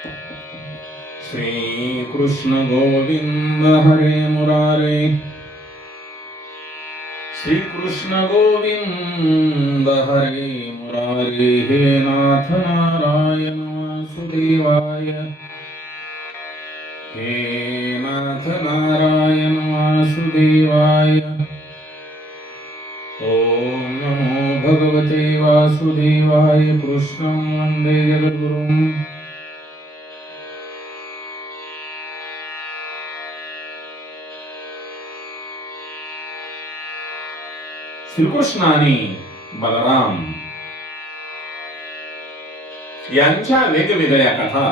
श्री कृष्ण गोविंद हरे मुरारे, श्री कृष्ण गोविंद हरे मुरारे, हे नाथ नारायण वासुदेवाय, हे नाथ नारायण वासुदेवाय। ओम नमो भगवते वासुदेवाय, कृष्णं वंदे जगद्गुरुम्। श्रीकृष्ण आणि बलराम यांच्या वेगवेगळ्या कथा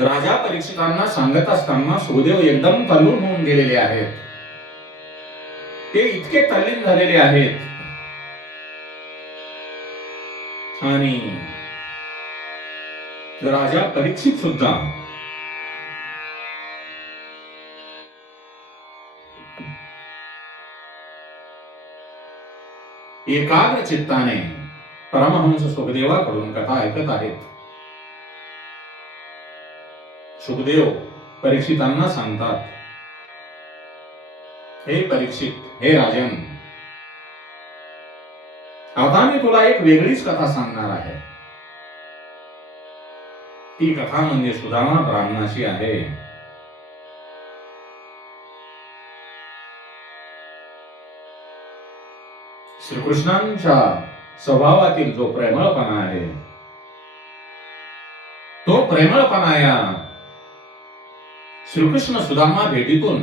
राजा परीक्षितांना सांगत असताना सुखदेव एकदम तल्लीन होऊन गेलेले आहेत. ते इतके तल्लीन झालेले आहेत आणि राजा परीक्षित सुद्धा एकाग्र चित्ताने परमहंस सुखदेवाकडून कथा ऐकत आहेत. सुखदेव परीक्षितांना सांगतात, हे परीक्षित, हे राजन, आता मी तुला एक वेगळीच कथा सांगणार आहे. ती कथा म्हणजे सुदामा ब्राह्मणाची आहे. श्रीकृष्णांच्या स्वभावातील जो प्रेमळपणा आहे, तो प्रेमळपणा या श्रीकृष्ण सुदामा भेटीतून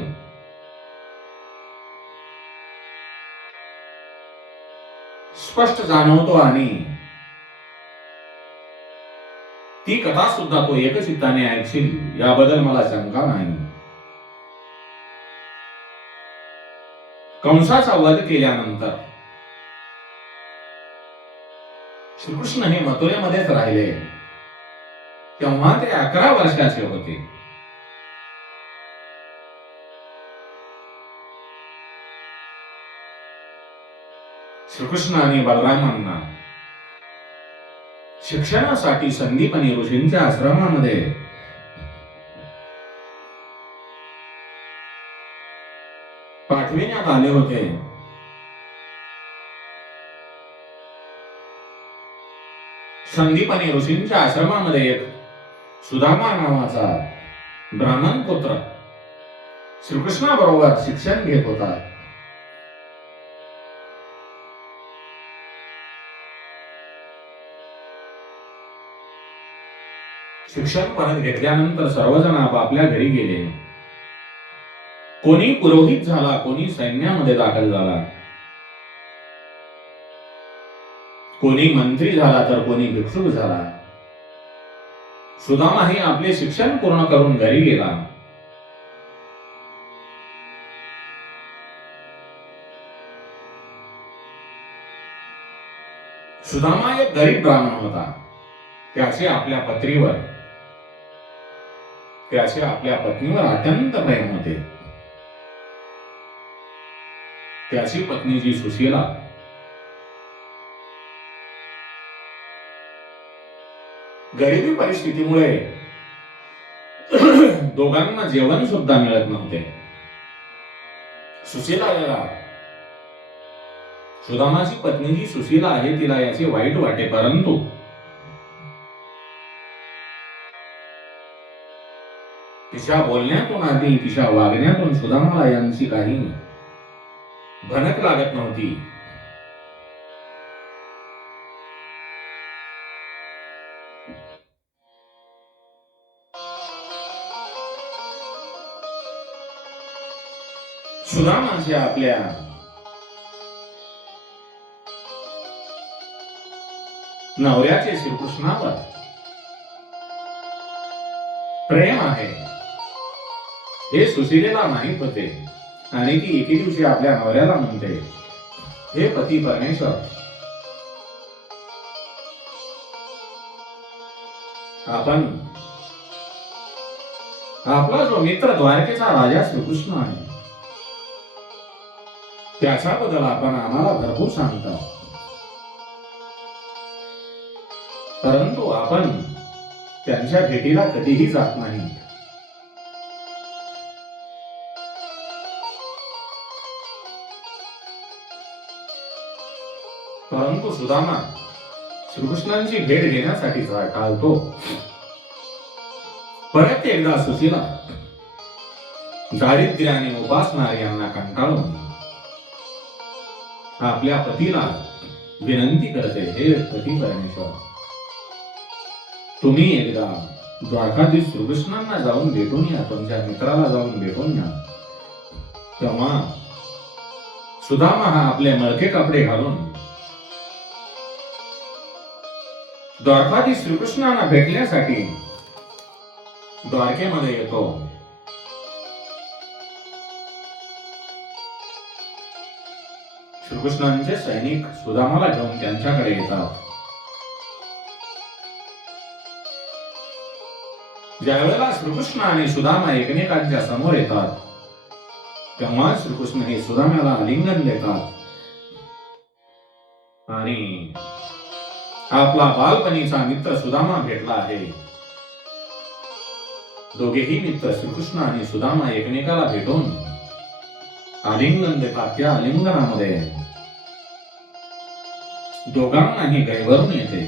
स्पष्ट जाणवतो आणि ती कथा सुद्धा तो एकचित्ताने ऐकशील याबद्दल मला शंका नाही. कंसाचा वध केल्यानंतर श्रीकृष्ण हे मथुरेमध्येच राहिले. तेव्हा ते 11 वर्षाचे होते. श्रीकृष्ण आणि बलरामांना शिक्षणासाठी संदीपनी ऋषींच्या आश्रमामध्ये पाठविण्यात आले होते. संदीपनी ऋषींच्या आश्रमामध्ये एक सुदामा नावाचा ब्राह्मण पुत्र श्रीकृष्णाबरोबर शिक्षण घेत होता. शिक्षण परत घेतल्यानंतर सर्वजण आपापल्या घरी गेले. कोणी पुरोहित झाला, कोणी सैन्यामध्ये दाखल झाला, कोणी मंत्री झाला तर कोणी भिक्षुक झाला. सुदामाही आपले शिक्षण पूर्ण करून घरी गेला. सुदामा एक गरीब ब्राह्मण होता. त्याचे आपल्या पत्नीवर अत्यंत प्रेम होते. त्याची पत्नी जी सुशीला, गरिबी परिस्थितीमुळे दोघांना जेवण सुद्धा मिळत नव्हते. सुशीला, सुदामाची पत्नी जी सुशीला आहे, तिला याचे वाईट वाटे, परंतु तिच्या बोलण्यातून आधी तिच्या वागण्यातून सुदामाला यांची काही भनक लागत नव्हती. सुदामाचे आपल्या नवऱ्याचे श्रीकृष्णावर प्रेम आहे हे सुशीलेला माहित होते आणि ती एके दिवशी आपल्या नवऱ्याला म्हणते, हे पती परमेश्वर, आपण आपला जो मित्र द्वारकेचा राजा श्रीकृष्ण आहे त्याच्याबद्दल आपण आम्हाला भरपूर सांगता. परंतु आपण त्यांच्या भेटीला कधीही जात नाही. परंतु सुदामा श्रीकृष्णांची भेट घेण्यासाठी टाळतो. परत एकदा सुशीला दारिद्र्याने उपासणारे यांना कंटाळून आपल्या पतीला विनंती करते, हे पती परमेश्वर, तुम्ही एकदा द्वारकाधीश श्रीकृष्णांना जाऊन भेटून या, तुमच्या मित्राला जाऊन भेटून या. तेव्हा सुदामा हा आपले मळके कपडे घालून द्वारकाधीश श्रीकृष्णांना भेटण्यासाठी द्वारकेमध्ये येतो. श्रीकृष्णांचे सैनिक सुदामाला घेऊन त्यांच्याकडे येतात. ज्यावेळेला श्रीकृष्ण आणि सुदामा एकमेकांच्या समोर येतात, तेव्हा श्रीकृष्ण हे सुदामाला आलिंगन देतात आणि आपला बालपणीचा मित्र सुदामा भेटला आहे. दोघेही मित्र श्रीकृष्ण आणि सुदामा एकमेकाला भेटून आलिंगन देतात. त्या आलिंगनामध्ये दोघांनाही गैरभरून येते,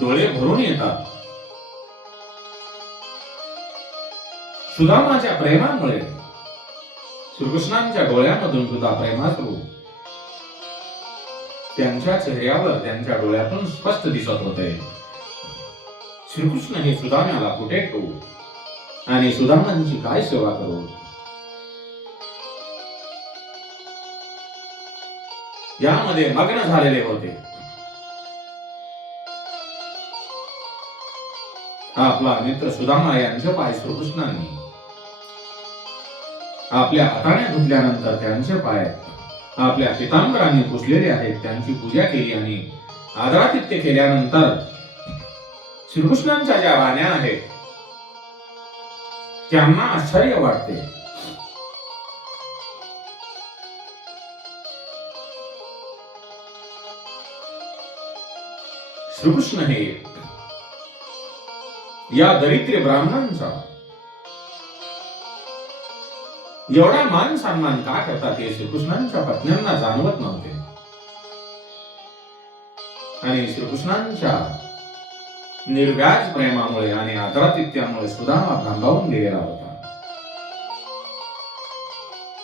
डोळे भरून येतात. सुदामाच्या प्रेमामुळे श्रीकृष्णांच्या डोळ्यामधून सुद्धा प्रेमाश्रू त्यांच्या चेहऱ्यावर, त्यांच्या डोळ्यातून स्पष्ट दिसत होते. श्रीकृष्ण हे सुदाम्याला कुठे ठेवू आणि सुदामांची काय सेवा करू, यामध्ये मग्न झालेले होते. आपला मित्र सुदामा यांचे पाय श्रीकृष्णांनी आपल्या हाताने धुतल्यानंतर त्यांचे पाय आपल्या पितांबरांनी पुसलेले आहेत. त्यांची पूजा केली आणि आदरातिथ्य केल्यानंतर श्रीकृष्णांच्या ज्या राण्या आहेत त्यांना आश्चर्य वाटते. श्रीकृष्ण हे या दरिद्र ब्राह्मणांचा एवढा मान सन्मान का करतात हे श्रीकृष्णांच्या पत्न्यांना जाणवत नव्हते. आणि श्रीकृष्णांच्या निर्व्याज प्रेमामुळे आणि आदरातिथ्यामुळे सुदामा भांबावून गेलेला होता.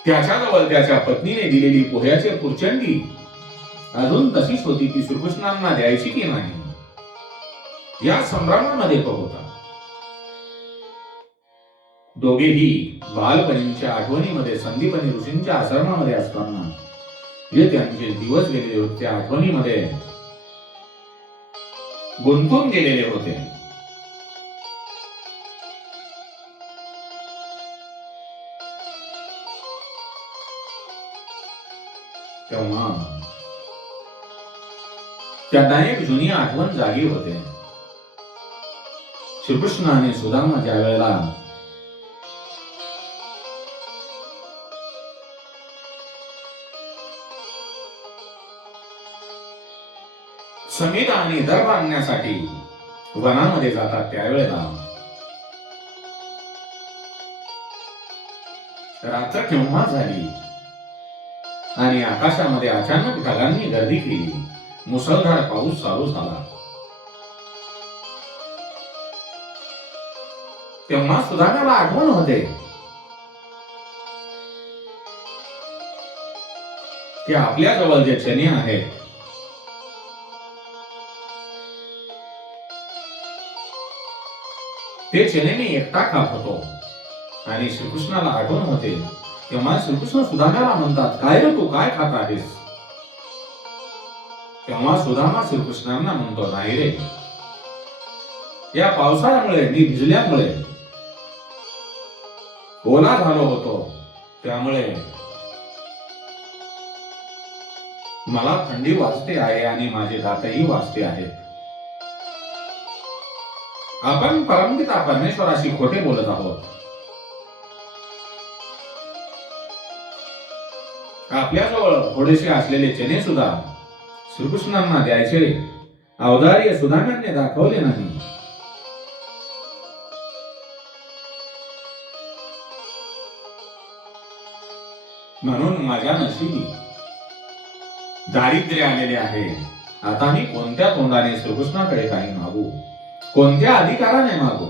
त्याच्याजवळ त्याच्या पत्नीने दिलेली पोह्याची पुरचंडी अजून तशीच होती, ती श्रीकृष्णांना द्यायची की नाही या संभ्रमामध्ये तो होता. दोघेही बालपणीच्या आठवणीमध्ये संदीपनी ऋषींच्या आश्रमामध्ये असताना जे त्यांचे दिवस गेलेले होते त्या आठवणीमध्ये गुंतून गेलेले होते. तेव्हा त्यांना एक जुनी आठवण जागी होते. श्रीकृष्ण आणि सुदामा ज्या वेळेला समीर आणि दर्भ आणण्यासाठी वनामध्ये जातात, त्यावेळेला रात्र केव्हा झाली आणि आकाशामध्ये अचानक ढगांनी गर्दी केली. मुसळधार पाऊस चालू झाला. तेव्हा सुदामाला आठवण होते की आपल्या जवळ जे चणे आहेत ते चणे मी एकटा खात होतो. आणि श्रीकृष्णाला आठवण होते. तेव्हा श्रीकृष्ण सुदामाला म्हणतात, काय रे तू काय खात आहेस? तेव्हा सुदामा श्रीकृष्णांना म्हणतो, नाही रे, या पावसाळ्यामुळे मी भिजल्यामुळे ओला झालो होतो, त्यामुळे मला थंडी वाजते आहे आणि माझे दातही वाजते आहेत. आपण परमपिता परमेश्वराशी खोटे बोलत आहोत. आपल्याजवळ थोडेसे असलेले चणे सुद्धा श्रीकृष्णांना द्यायचे औदार्य सुदाम्याने दाखवले नाही. म्हणून माझ्या नशिबी दारिद्र्य आलेले आहे. आता मी कोणत्या तोंडाने श्रीकृष्णाकडे काही मागू, कोणत्या अधिकाराने मागू?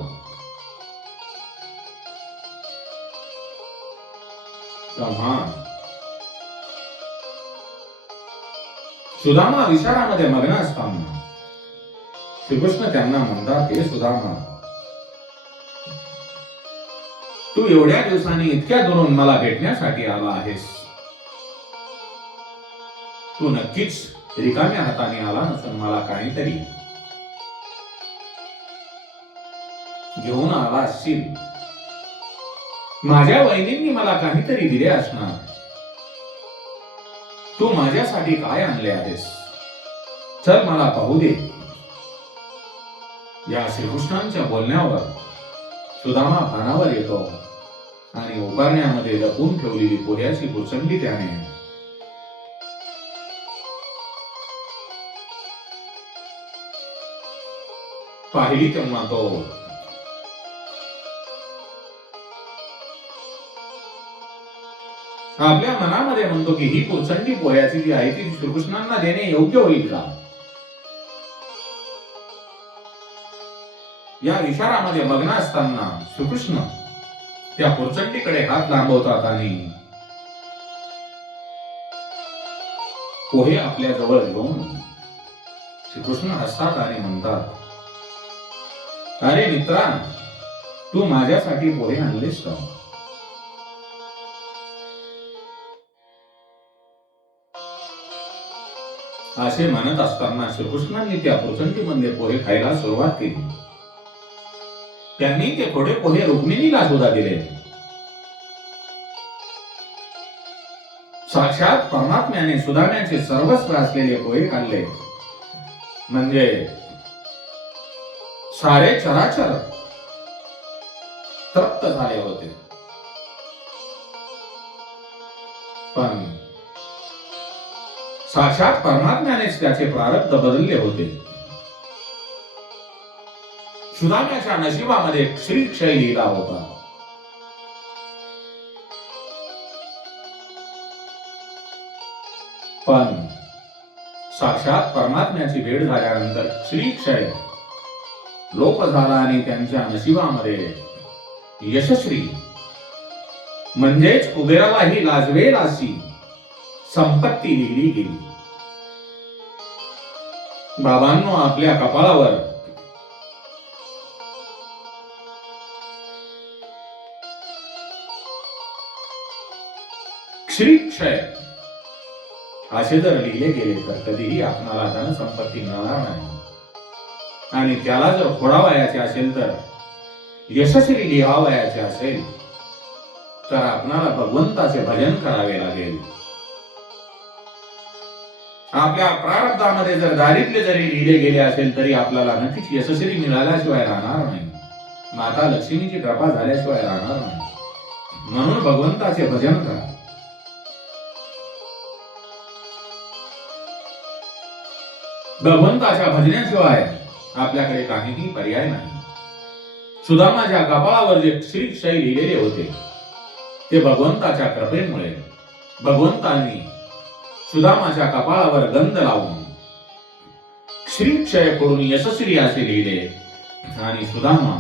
तेव्हा सुदामा विचारामध्ये मग्न असताना श्रीकृष्ण त्यांना म्हणतात, हे सुदामा, तू एवढ्या दिवसांनी इतक्या दुरून मला भेटण्यासाठी आला आहेस. तू नक्कीच रिकाम्या हाताने आला नसून मला काहीतरी घेऊन आला असशील. माझ्या वहिनींनी मला काहीतरी दिले असणार. तू माझ्यासाठी काय आणले आहेस? चल मला पाहू दे. या श्रीकृष्णांच्या बोलण्यावर सुदामा भानावर येतो आणि उभारण्यामध्ये लपून ठेवलेली पोह्याची पुरचंडी त्याने पाहिली. तेव्हा तो आपल्या मनामध्ये म्हणतो की ही पुरचंडी पोह्याची जी आहे ती श्रीकृष्णांना देणे योग्य होईल का? या विचारामध्ये मग्न असताना श्रीकृष्ण त्या पुरचंडीकडे हात लांबवतात आणि पोहे आपल्या जवळ घेऊन श्रीकृष्ण हसतात आणि म्हणतात, अरे मित्रा, तू माझ्यासाठी पोहे आणलेस का? असे म्हणत असताना श्रीकृष्णांनी त्या पुरचंडीमध्ये पोहे खायला सुरुवात केली. त्यांनी ते थोडे पोहे रुक्मिणीला सुद्धा दिले. साक्षात परमात्म्याने सुदाम्याचे सर्वस्व असलेले पोहे खाल्ले. म्हणजे सारे चराचर तृप्त झाले होते. पण साक्षात परमात्म्यानेच त्याचे प्रारब्ध बदलले होते. सुदाम्याच्या नशिबामध्ये श्रीक्षय लिहिला होता. पण साक्षात परमात्म्याची भेट झाल्यानंतर श्रीक्षय लोप झाला आणि त्यांच्या नशिबामध्ये यशश्री म्हणजेच कुबेरालाही लाजवेल अशी संपत्ती लिहिली गेली. बाबांनो, आपल्या कपाळावर श्रीक्षय असे जर लिहिले गेले तर कधीही आपणाला धनसंपत्ती मिळणार नाही. आणि त्याला जर फोडावयाचे असेल तर यशस्वी लिहावयाचे असेल तर आपणाला भगवंताचे भजन करावे लागेल. आपल्या प्रारब्धामध्ये जर दारिद्र्य जरी लिहिले गेले असेल तरी आपल्याला नक्कीच यशस्वी मिळाल्याशिवाय राहणार नाही. माता लक्ष्मीची कृपा झाल्याशिवाय राहणार नाही. म्हणून भगवंताचे भजन करा. भगवंताच्या भजनाशिवाय आपल्याकडे काहीही पर्याय नाही. सुदामाच्या कपाळावर जे श्रीक्षय लिहिलेले होते ते भगवंताच्या कृपेमुळे भगवंतांनी सुदामाच्या कपाळावर गंध लावून श्रीक्षय करून यशस्वी असे लिहिले. आणि सुदामा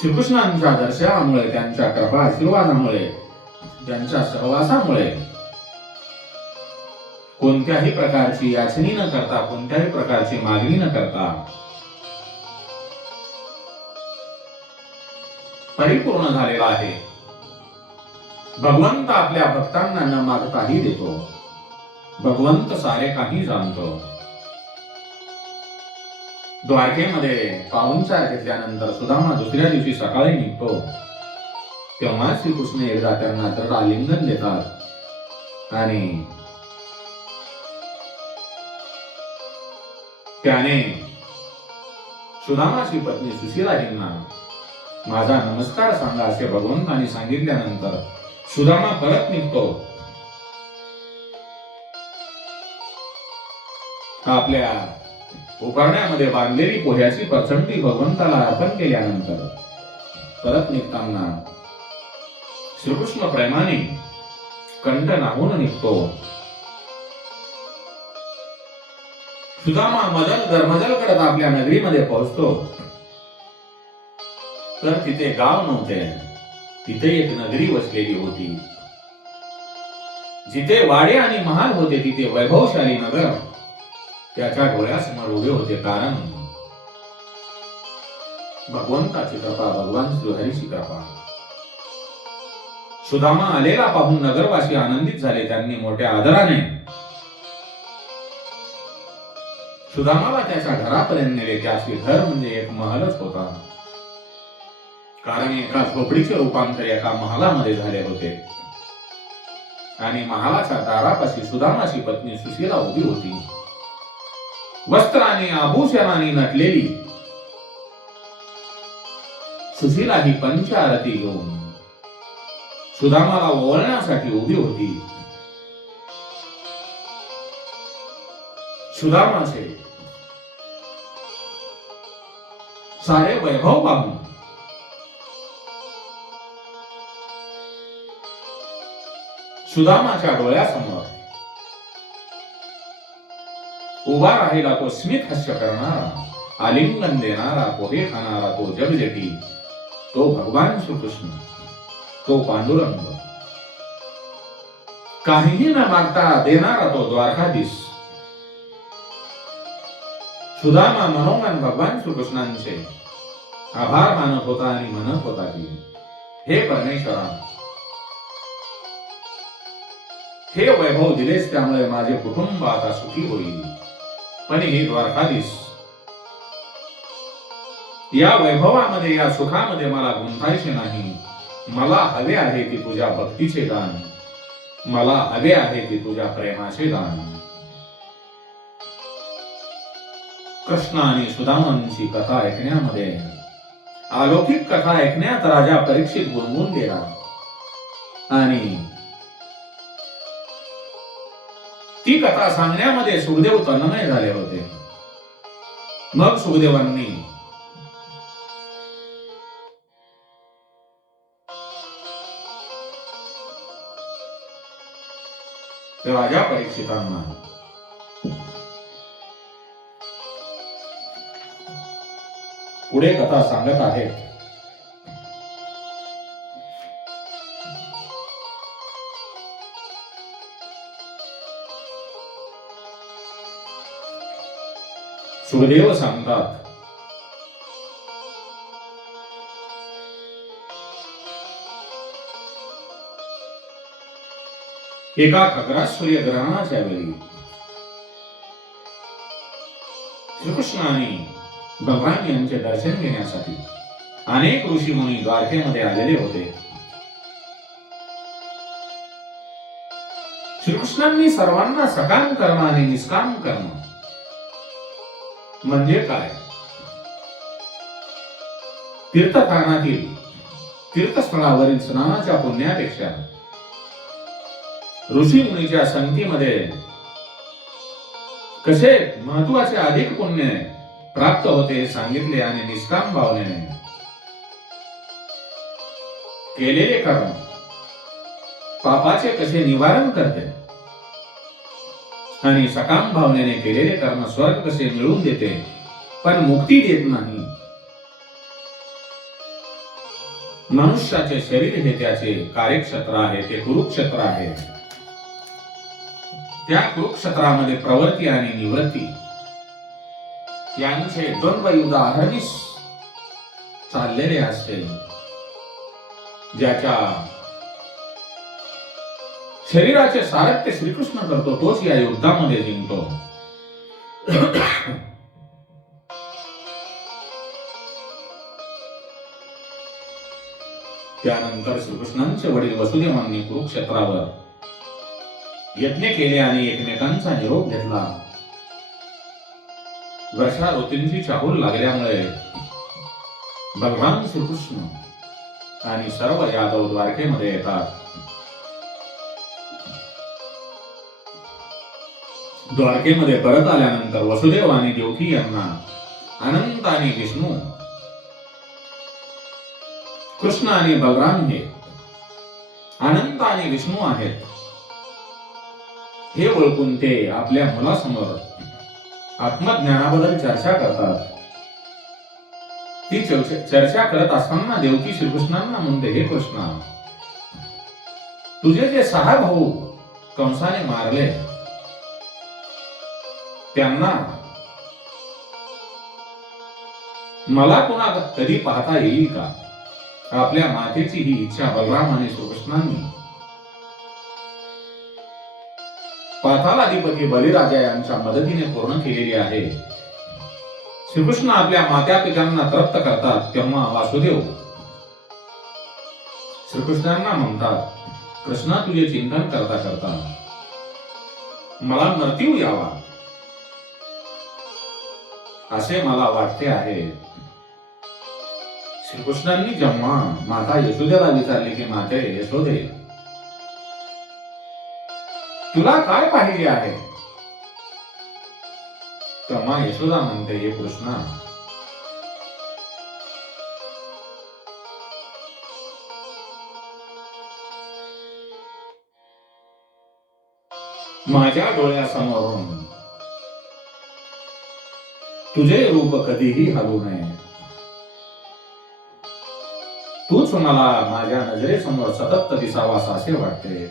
श्रीकृष्णांच्या दर्शनामुळे, त्यांच्या कृपा आशीर्वादामुळे, त्यांच्या सहवासामुळे कोणत्याही प्रकारची याचनी न करता, कोणत्याही प्रकारची मागणी न करता परिपूर्ण झालेला आहे. भगवंत आपल्या भक्तांना न मागताही देतो. भगवंत सारे काही जाणतो. द्वारकेमध्ये पाहुणचार घेतल्यानंतर सुदामा दुसऱ्या दिवशी सकाळी निघतो. तेव्हा श्रीकृष्ण एकदा त्यांना दृढ आलिंगन देतात आणि त्याने सुदामाची पत्नी सुशीलाजींना माझा नमस्कार सांगा असे भगवंतांनी सांगितल्यानंतर सुदामा परत निघतो. आपल्या उपारण्यामध्ये बांधलेली पोह्याची पचंडी भगवंताला अर्पण केल्यानंतर परत निघताना श्रीकृष्ण प्रेमाने कंठ नाहून निघतो. सुदामा मजल दरमजल करत आपल्या नगरीमध्ये पोहोचतो. तर तिथे गाव नव्हते, तिथे एक नगरी वसलेली होती. जिथे वाडे आणि महाल होते तिथे वैभवशाली नगर त्याच्या डोळ्यासमोर उभे होते. कारण भगवंताची कृपा, भगवान श्रीहरीची कृपा. सुदामा आलेला पाहून नगरवासी आनंदित झाले. त्यांनी मोठ्या आदराने सुदामाला त्याच्या घरापर्यंत नेले. त्याचे घर म्हणजे एक महलच होता. कारण एका झोपडीचे रूपांतर एका महालामध्ये झाले होते. आणि महालाच्या दारापाशी सुदामाची पत्नी सुशीला उभी होती. वस्त्राने आभूषणाने नटलेली सुशीला ही पंचारती घेऊन सुदामाला ओवाळण्यासाठी उभी होती. सुदामाचे सारे वैभव पाहून सुदामाच्या डोळ्यासमोर उभा राहिला तो स्मित हास्य करणारा, आलिंगन देणारा, पोहे खाणारा तो जगजेटी, तो भगवान श्रीकृष्ण, तो पांडुरंग, काहीही न मागता देणारा तो द्वारकाधीश. सुदामा मनोमन भगवान श्रीकृष्णांचे आभार मानत होता आणि म्हणत होता की हे परमेश्वरा, हे वैभव दिलेस त्यामुळे माझे कुटुंब आता सुखी होईल. पण हे द्वारकाधीश, या वैभवामध्ये, या सुखामध्ये मला गुंतायचे नाही. मला हवे आहे ते तुझ्या भक्तीचे दान, मला हवे आहे ते तुझ्या प्रेमाचे दान. कृष्ण आणि सुदामांची कथा ऐकण्यामध्ये, अलौकिक कथा ऐकण्यात राजा परीक्षित गुणगुण गेला. आणि ती कथा सांगण्यामध्ये सुखदेव तन्मय झाले होते. मग सुखदेवांनी राजा परीक्षितांना पुढे कथा सांगत आहेत. सुखदेव सांगतात, एका खग्रास सूर्यग्रहणाच्या वेळी श्रीकृष्ण आणि भगवान यांचे दर्शन घेण्यासाठी अनेक ऋषी मुनी द्वारकेमध्ये आलेले होते. श्रीकृष्णांनी सर्वांना सकाम कर्म आणि निष्काम कर्म म्हणजे काय, तीर्थस्थानातील तीर्थस्थळावरील स्नानाच्या पुण्यापेक्षा ऋषी मुनीच्या संगतीमध्ये कसे महत्वाचे अधिक पुण्य प्राप्त होते हे सांगितले. आणि निष्काम भावनेने केलेले कर्म पापाचे कसे निवारण करते आणि सकाम भावनेने केलेले कर्म स्वर्ग कसे मिळवून देते पण मुक्ती देत नाही. मनुष्याचे शरीर हे त्याचे कार्यक्षेत्र आहे, ते कुरुक्षेत्र आहे. त्या कुरुक्षेत्रामध्ये प्रवृत्ती आणि निवृत्ती यांचे द्वंद्व युद्ध अहर्निश चाललेले असते. ज्याच्या शरीराचे सारथ्य श्रीकृष्ण करतो तोच या युद्धामध्ये जिंकतो. त्यानंतर श्रीकृष्णांचे वडील वसुदेवांनी कुरुक्षेत्रावर यज्ञ केले आणि एकमेकांचा निरोप घेतला. वर्षा ऋतूंची चाहूल लागल्यामुळे भगवान श्रीकृष्ण आणि सर्व यादव द्वारकेमध्ये येतात. द्वारकेमध्ये परत आल्यानंतर वसुदेव आणि देवकी यांना अनंत आणि विष्णू, कृष्ण आणि बलराम हे अनंत आणि विष्णू आहेत हे ओळखून ते आपल्या मुलासमोर आत्मज्ञानाबद्दल चर्चा करतात. ती चर्चा करत असताना देवकी श्रीकृष्णांना म्हणते, हे कृष्णा, तुझे जे 6 भाऊ कंसाने मारले त्यांना मला पुन्हा कधी पाहता येईल का? आपल्या मातेची ही इच्छा बलराम आणि श्रीकृष्णांनी पातालाधिपती बलिराजा यांच्या मदतीने पूर्ण केलेली आहे. श्रीकृष्ण आपल्या माता पित्यांना तृप्त करतात तेव्हा वासुदेव श्रीकृष्णांना म्हणतात, कृष्णा, तुझे चिंतन करता करता मला मृत्यू यावा असे मला वाटते आहे. श्रीकृष्णांनी जेव्हा माता यशोदेला विचारले की माते यशोदे, तुला काय पाहिजे आहे? तेव्हा यशोदा म्हणते, हे कृष्णा, माझ्या डोळ्यासमोरून तुझे रूप कधीही हलू नये. तूच मला माझ्या नजरेसमोर सतत दिसावास असे वाटते.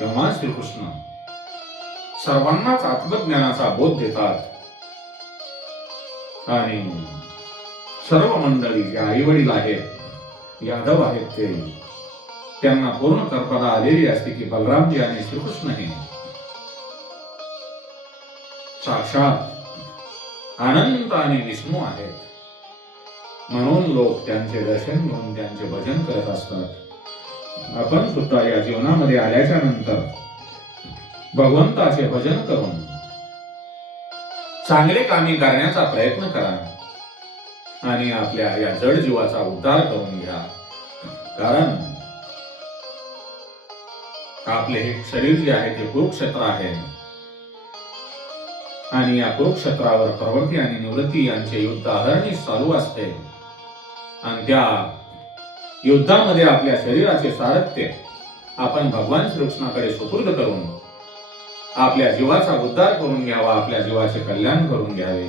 तेव्हा श्रीकृष्ण सर्वांनाच आत्मज्ञानाचा बोध देतात आणि सर्व मंडळी जे आई वडील आहेत, यादव आहेत, ते त्यांना पूर्ण कल्पना आलेली असते की बलरामजी आणि श्रीकृष्ण हे साक्षात अनंत आणि विष्णू आहेत. म्हणून लोक त्यांचे दर्शन घेऊन त्यांचे भजन करत असतात. आपण सुद्धा या जीवनामध्ये आल्याच्या नंतर भगवंताचे भजन करून चांगले कामे करण्याचा प्रयत्न करा आणि आपल्या या जड जीवाचा उद्धार करून घ्या. कारण आपले हे शरीर जे आहे ते कुरुक्षेत्र आहे आणि या कुरुक्षेत्रावर प्रवृत्ती आणि निवृत्ती यांचे युद्ध अहर्निश चालू असते आणि त्या युद्धामध्ये आपल्या शरीराचे सारथ्य आपण भगवान श्रीकृष्णाकडे सुपूर्द करून आपल्या जीवाचा उद्धार करून घ्यावा, आपल्या जीवाचे कल्याण करून घ्यावे.